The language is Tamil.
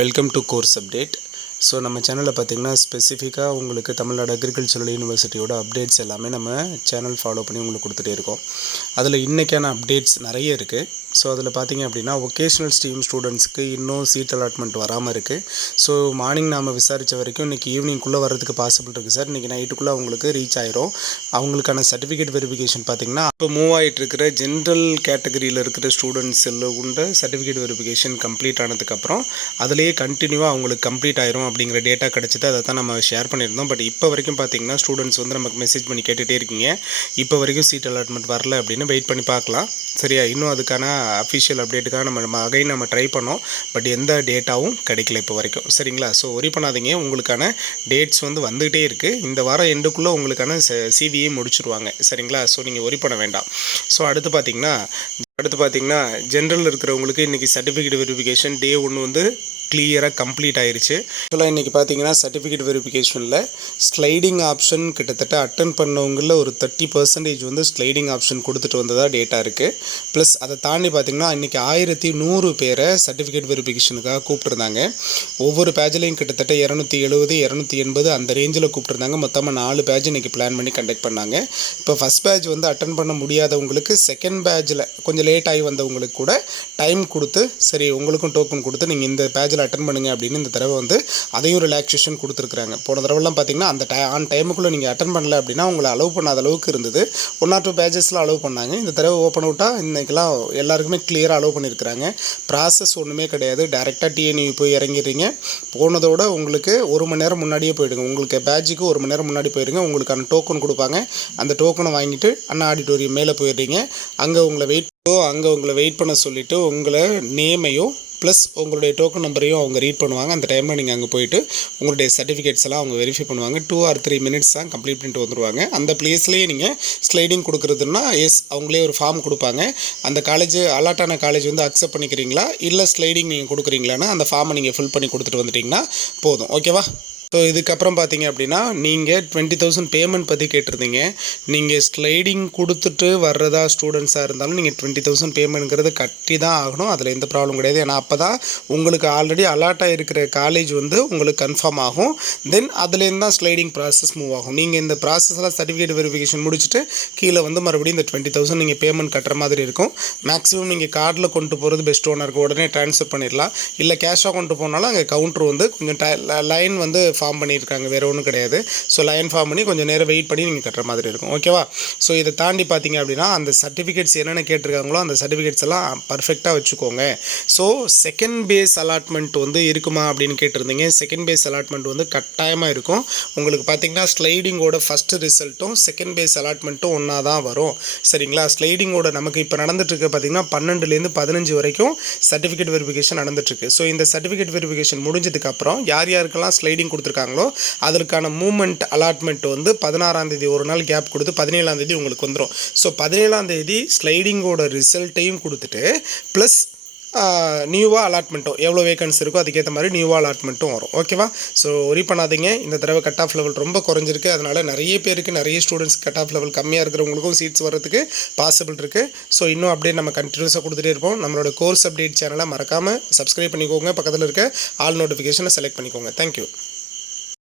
Welcome to course update. So நம்ம சேனலில் பார்த்திங்கன்னா ஸ்பெசிஃபிக்காக உங்களுக்கு தமிழ்நாடு அக்ரிகல்ச்சரல் யூனிவர்சிட்டியோட அப்டேட்ஸ் எல்லாமே நம்ம சேனல் ஃபாலோ பண்ணி உங்களுக்கு கொடுத்துட்டே இருக்கோம். அதில் இன்றைக்கான அப்டேட்ஸ் நிறைய இருக்குது. ஸோ அதில் பார்த்திங்க அப்படின்னா ஒகேஷ்னல் ஸ்ட்ரீம் ஸ்டூடெண்ட்ஸ்க்கு இன்னும் சீட் அலாட்மெண்ட் வராமல் இருக்குது. ஸோ மார்னிங் நாம் விசாரித்த வரைக்கும் இன்றைக்கி ஈவினிங்குள்ளே வர்றதுக்கு பாசிபிள் இருக்குது சார். இன்றைக்கி நைட்டுக்குள்ளே அவங்களுக்கு ரீச் ஆயிரும். அவங்களுக்கான சர்டிஃபிகேட் வெரிஃபிகேஷன் பார்த்திங்கன்னா இப்போ மூவ் ஆகிட்டு இருக்கிற ஜென்ரல் கேட்டகரியில் இருக்கிற ஸ்டூடெண்ட்ஸில் உண்ட சர்டிஃபிகேட் வெரிஃபிகேஷன் கம்ப்ளீட் ஆனதுக்கப்புறம் அதிலேயே கண்டினியூவாக அவங்களுக்கு கம்ப்ளீட் ஆயிரும் அப்படிங்கிற டேட்டா கிடச்சிது. அதை தான் நம்ம ஷேர் பண்ணியிருந்தோம். பட் இப்போ வரைக்கும் பார்த்திங்கன்னா ஸ்டூடெண்ட்ஸ் வந்து நமக்கு மெசேஜ் பண்ணி கேட்டுகிட்டே இருக்கீங்க, இப்போ வரைக்கும் சீட் அலாட்மெண்ட் வரல அப்படின்னு. வெயிட் பண்ணி பார்க்கலாம் சரியா. இன்னும் அதுக்கான அஃபிஷியல் அப்டேட்டுக்காக நம்ம ட்ரை பண்ணோம். பட் எந்த டேட்டாவும் கிடைக்கல இப்போ வரைக்கும் சரிங்களா. ஸோ ஒரி பண்ணாதீங்க, உங்களுக்கான டேட்ஸ் வந்து வந்துகிட்டே இருக்குது. இந்த வாரம் எண்டுக்குள்ளே உங்களுக்கான சிவியை முடிச்சுருவாங்க சரிங்களா. ஸோ நீங்கள் ஒரி பண்ண வேண்டாம். ஸோ அடுத்து பார்த்திங்கன்னா ஜென்ரல் இருக்கிறவங்களுக்கு இன்றைக்கி சர்டிஃபிகேட் வெரிஃபிகேஷன் டே 1 வந்து கிளியராக கம்ப்ளீட் ஆயிடுச்சு. ஆக்சுவலாக இன்றைக்கி பார்த்தீங்கன்னா சர்டிஃபிகேட் வெரிஃபிகேஷனில் ஸ்லைடிங் ஆப்ஷன் கிட்டத்தட்ட அட்டன் பண்ணவங்களில் ஒரு 30% வந்து ஸ்லைடிங் ஆப்ஷன் கொடுத்துட்டு வந்ததாக டேட்டா இருக்குது. ப்ளஸ் அதை தாண்டி பார்த்திங்கன்னா இன்றைக்கி 1100 பேரை சர்டிஃபிகேட் வெரிஃபிகேஷனுக்காக கூப்பிட்டுருந்தாங்க. ஒவ்வொரு பேஜ்லேயும் கிட்டத்தட்ட 270 280 அந்த ரேஞ்சில் கூப்பிட்டுருந்தாங்க. மொத்தமாக 4 பேஜ் இன்றைக்கி பிளான் பண்ணி கண்டக்ட் பண்ணாங்க. இப்போ ஃபஸ்ட் பேட்ச் வந்து அட்டன் பண்ண முடியாதவங்களுக்கு செகண்ட் பேட்சில் கொஞ்சம் லேட் ஆகி வந்தவங்களுக்கு கூட டைம் கொடுத்து சரி உங்களுக்கும் டோக்கன் கொடுத்து நீங்கள் இந்த பேட்சில் அட்டன் பண்ணுங்க அப்படின்னு இந்த தடவை வந்து அதையும் ரிலாக்ஸேஷன் கொடுத்துருக்குறாங்க. போன தடவைலாம் பார்த்தீங்கன்னா அந்த ஆன் டைமுக்குள்ளே நீங்கள் அட்டன் பண்ணல அப்படின்னா உங்களை அலோவ் பண்ணாத அளவுக்கு இருந்தது. 1 or 2 பேஜஸ்லாம் அலோவ் பண்ணாங்க. இந்த தடவை ஓப்பன் அவுட்டாக இன்றைக்கெல்லாம் எல்லாருக்குமே கிளியராக அலோவ் பண்ணியிருக்கிறாங்க. ப்ராசஸ் ஒன்றுமே கிடையாது. டேரெக்டாக TNAU போய் இறங்கிடுறீங்க. போனதோட உங்களுக்கு 1 மணி நேரம் முன்னாடியே போயிடுங்க. உங்களுக்கு பேட்சுக்கு 1 மணி நேரம் முன்னாடி போயிடுங்க. உங்களுக்கான டோக்கன் கொடுப்பாங்க. அந்த டோக்கனை வாங்கிட்டு அண்ணா ஆடிட்டோரியம் மேலே போயிடுறீங்க. அங்கே உங்களை வெயிட் பண்ண சொல்லிவிட்டு உங்களை நேமையும் ப்ளஸ் உங்களுடைய டோக்கன் நம்பரையும் அவங்க ரீட் பண்ணுவாங்க. அந்த டைமில் நீங்கள் அங்கே போய்ட்டு உங்களுடைய சர்டிஃபிகேட்ஸ் எல்லாம் அவங்க வெரிஃபை பண்ணுவாங்க. 2 or 3 minutes தான் கம்ப்ளீட் பண்ணிட்டு வந்துடுவாங்க. அந்த பிளேஸ்லேயே நீங்கள் ஸ்லைடிங் கொடுக்குறதுன்னா அவங்களே ஒரு ஃபார்ம் கொடுப்பாங்க. அந்த காலேஜ் அலாட்டான காலேஜ் வந்து அக்செப்ட் பண்ணிக்கிறீங்களா இல்லை ஸ்லைடிங் நீங்கள் கொடுக்குறீங்களான்னா அந்த ஃபார்மை நீங்கள் ஃபில் பண்ணி கொடுத்துட்டு வந்துட்டிங்கன்னா போதும். ஓகேவா. ஸோ இதுக்கப்புறம் பார்த்தீங்க அப்படின்னா நீங்கள் 20,000 பேமெண்ட் பற்றி கேட்டிருந்தீங்க. நீங்கள் ஸ்லைடிங் கொடுத்துட்டு வர்றதா ஸ்டூடெண்ட்ஸாக இருந்தாலும் நீங்கள் 20,000 பேமெண்ட்ங்கிறது கட்டி தான் ஆகணும். அதில் எந்த ப்ராப்ளம் கிடையாது. ஏன்னா அப்போ தான் உங்களுக்கு ஆல்ரெடி அலாட்டாக இருக்கிற காலேஜ் வந்து உங்களுக்கு கன்ஃபார்ம் ஆகும். தென் அதுலேருந்து தான் ஸ்லைடிங் ப்ராசஸ் மூவ் ஆகும். நீங்கள் இந்த ப்ராசஸில் சர்டிஃபிகேட் வெரிஃபிகேஷன் முடிச்சுட்டு கீழே வந்து மறுபடியும் இந்த 20,000 நீங்கள் பேமெண்ட் கட்டுற மாதிரி இருக்கும். மேக்ஸிமம் நீங்கள் கார்டில் கொண்டு போகிறது பெஸ்ட். ஓனருக்கு உடனே ட்ரான்ஸ்ஃபர் பண்ணிடலாம். இல்லை கேஷாக கொண்டு போனாலும் அங்கே கவுண்டர் வந்து கொஞ்சம் லைன் வந்து ஃபார்ம் பண்ணியிருக்காங்க, வேறு ஒன்றும் கிடையாது. ஸோ லைன் ஃபார்ம் பண்ணி கொஞ்சம் நேரம் வெயிட் பண்ணி நீங்கள் கட்டுற மாதிரி இருக்கும். ஓகேவா. ஸோ இதை தாண்டி பார்த்தீங்க அப்படின்னா அந்த சர்டிஃபிகேட்ஸ் என்னென்ன கேட்டிருக்காங்களோ அந்த சர்டிஃபிகேட்ஸ் எல்லாம் பர்ஃபெக்டாக வச்சுக்கோங்க. ஸோ செகண்ட் பேஸ் அலாட்மெண்ட் வந்து இருக்குமா அப்படின்னு கேட்டிருந்தீங்க. செகண்ட் பேஸ் அலாட்மெண்ட் வந்து கட்டாயமாக இருக்கும். உங்களுக்கு பார்த்தீங்கன்னா ஸ்லைடிங்கோட ஃபஸ்ட்டு ரிசல்ட்டும் செகண்ட் பேஸ் அலாட்மெண்ட்டும் ஒன்றா தான் வரும் சரிங்களா. ஸ்லைடிங்கோட நமக்கு இப்போ நடந்துட்டுருக்கு பார்த்தீங்கன்னா 12லேருந்து 15 வரைக்கும் சர்டிஃபிகேட் வெரிஃபிகேஷன் நடந்துட்டுருக்கு. ஸோ இந்த சர்டிஃபிகேட் வெரிஃபிகேஷன் முடிஞ்சதுக்கப்புறம் யாருக்கெல்லாம் ஸ்லைடிங் கொடுத்துருக்காங்களோ அதற்கான மூமெண்ட் அலாட்மெண்ட் வந்து 16ஆம் தேதி ஒரு நாள் கேப் கொடுத்து 17ஆம் தேதி உங்களுக்கு வந்துடும். ஸோ 17ஆம் தேதி ஸ்லைடிங்கோட ரிசல்ட்டையும் கொடுத்துட்டு ப்ளஸ் நியூவாக அலாட்மெண்ட்டும் எவ்வளோ வேகன்சி இருக்கோ அதுக்கேற்ற மாதிரி நியூவாக அலாட்மெண்ட்டும் வரும். ஓகேவா. ஸோ ஒரி பண்ணாதீங்க. இந்த தடவை கட் ஆஃப் லெவல் ரொம்ப குறைஞ்சிருக்கு. அதனால் நிறைய ஸ்டூடெண்ட்ஸ் கட் ஆஃப் லெவல் கம்மியாக இருக்கிறவங்களுக்கும் சீட்ஸ் வர்றதுக்கு பாசிபிள் இருக்குது. ஸோ இன்னும் அப்டேட் நம்ம கண்டினியூஸாக கொடுத்துட்டே இருப்போம். நம்மளோட கோர்ஸ் அப்டேட் சேனலை மறக்காமல் சப்ஸ்கிரைப் பண்ணிக்கோங்க. பக்கத்தில் இருக்க ஆல் நோட்டிஃபிகேஷனை செலக்ட் பண்ணிக்கோங்க. தேங்க்யூ.